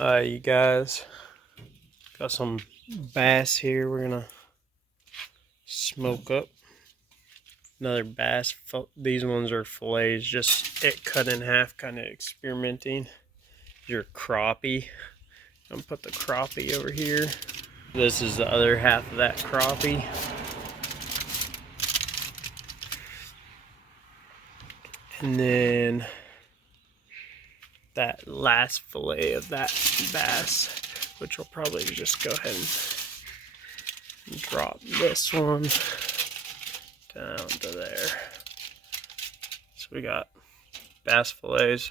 You guys, got some bass here. We're gonna smoke up another bass. These ones are fillets, just it cut in half, kind of experimenting. Your crappie. I'm gonna put the crappie over here. This is the other half of that crappie. And then that last fillet of that bass, which will probably just go ahead and drop this one down to there. So we got bass fillets,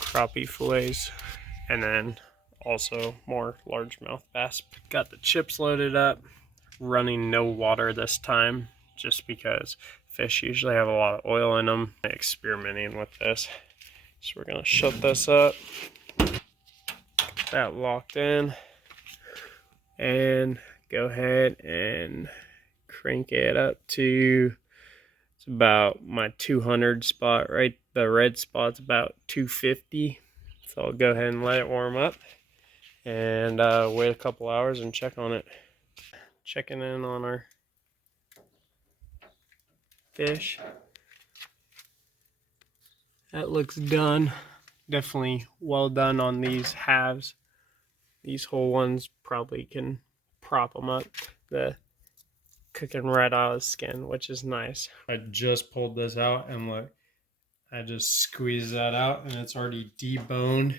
crappie fillets, and then also more largemouth bass. Got the chips loaded up, running no water this time, just because fish usually have a lot of oil in them. Experimenting with this. So we're gonna shut this up, get that locked in, and go ahead and crank it up to, it's about my 200 spot, right? The red spot's about 250. So I'll go ahead and let it warm up and wait a couple hours and check on it. Checking in on our fish. That looks done. Definitely well done on these halves. These whole ones probably can prop them up. The cooking right out of the skin, which is nice. I just pulled this out and look, I just squeezed that out and it's already deboned.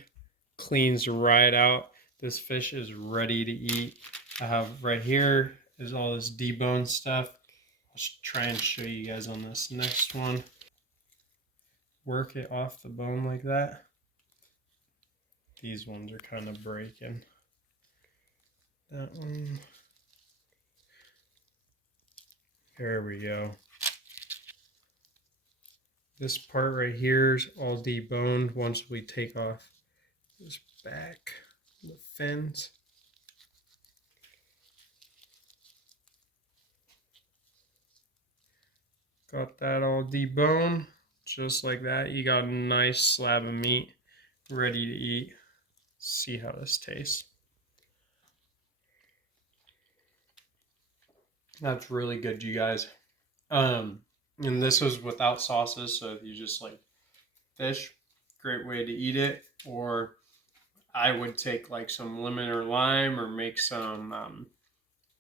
Cleans right out. This fish is ready to eat. I have right here is all this debone stuff. I'll try and show you guys on this next one. Work it off the bone like that. These ones are kind of breaking. That one. There we go. This part right here is all deboned once we take off this back, the fins. Got that all deboned, just like that. You got a nice slab of meat ready to eat. See how this tastes. That's really good, you guys. And this was without sauces, so if you just like fish, great way to eat it. Or I would take like some lemon or lime or make some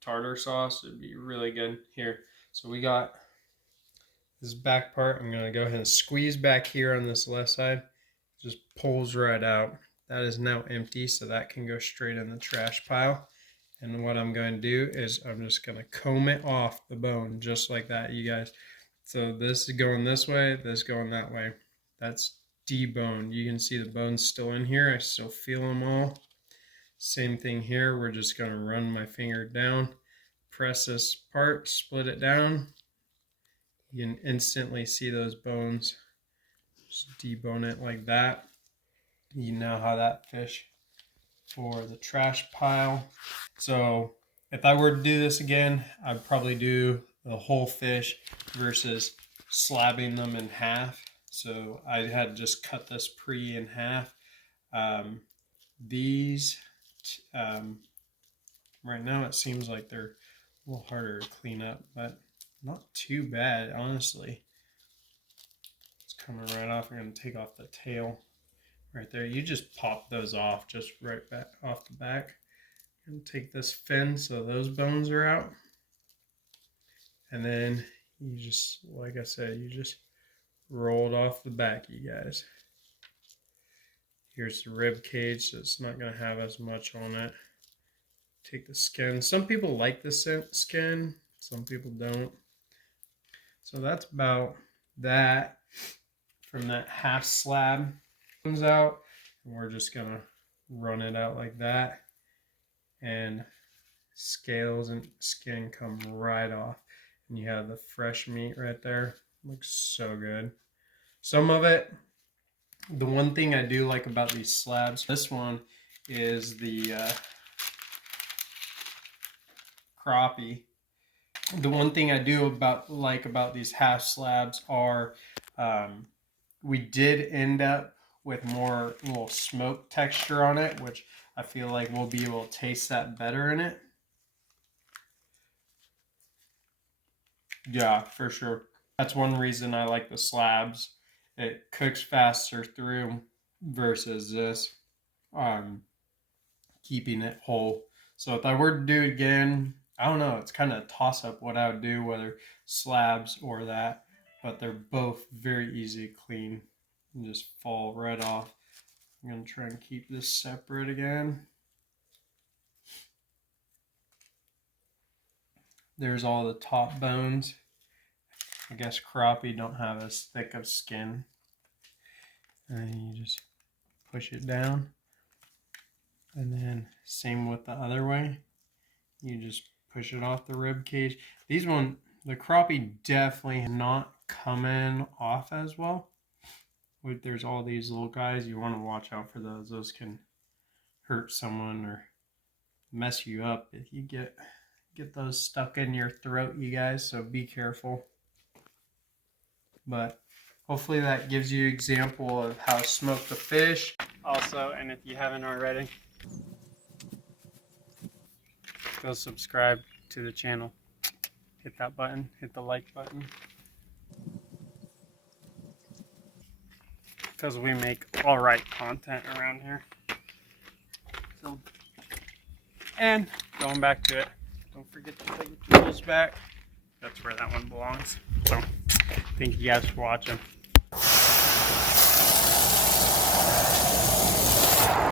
tartar sauce. It'd be really good. Here, so we got this back part. I'm gonna go ahead and squeeze back here on this left side. Just pulls right out. That is now empty, so that can go straight in the trash pile. And what I'm going to do is I'm just going to comb it off the bone, just like that, you guys. So this is going this way, this going that way. That's deboned. You can see the bones still in here. I still feel them all. Same thing here. We're just going to run my finger down, press this part, split it down. You can instantly see those bones. Just debone it like that. You know how that fish for the trash pile. So if I were to do this again, I'd probably do the whole fish versus slabbing them in half. So I had just cut this in half. These, right now it seems like they're a little harder to clean up, but not too bad, honestly. It's coming right off. I'm going to take off the tail right there. You just pop those off just right back off the back. And take this fin so those bones are out. And then you just, like I said, you just roll it off the back, you guys. Here's the rib cage, so it's not going to have as much on it. Take the skin. Some people like the skin, some people don't. So that's about that from that half slab. Comes out, and we're just going to run it out like that. And scales and skin come right off. And you have the fresh meat right there. Looks so good. Some of it, the one thing I do like about these slabs, this one is the crappie. The one thing I do like about these half slabs are we did end up with more little smoke texture on it, which I feel like we'll be able to taste that better in it. Yeah, for sure. That's one reason I like the slabs. It cooks faster through versus this, keeping it whole. So if I were to do it again, I don't know. It's kind of a toss up what I would do, whether slabs or that. But they're both very easy to clean and just fall right off. I'm going to try and keep this separate again. There's all the top bones. I guess crappie don't have as thick of skin. And then you just push it down. And then same with the other way. You just push it off the rib cage. These one, the crappie definitely not coming off as well. There's all these little guys. You want to watch out for those. Those can hurt someone or mess you up if you get those stuck in your throat, you guys. So be careful. But hopefully that gives you an example of how to smoke the fish. Also, and if you haven't already, go subscribe to the channel. Hit that button, hit the like button. Because we make alright content around here. So, and going back to it, don't forget to put your tools back. That's where that one belongs. So, thank you guys for watching.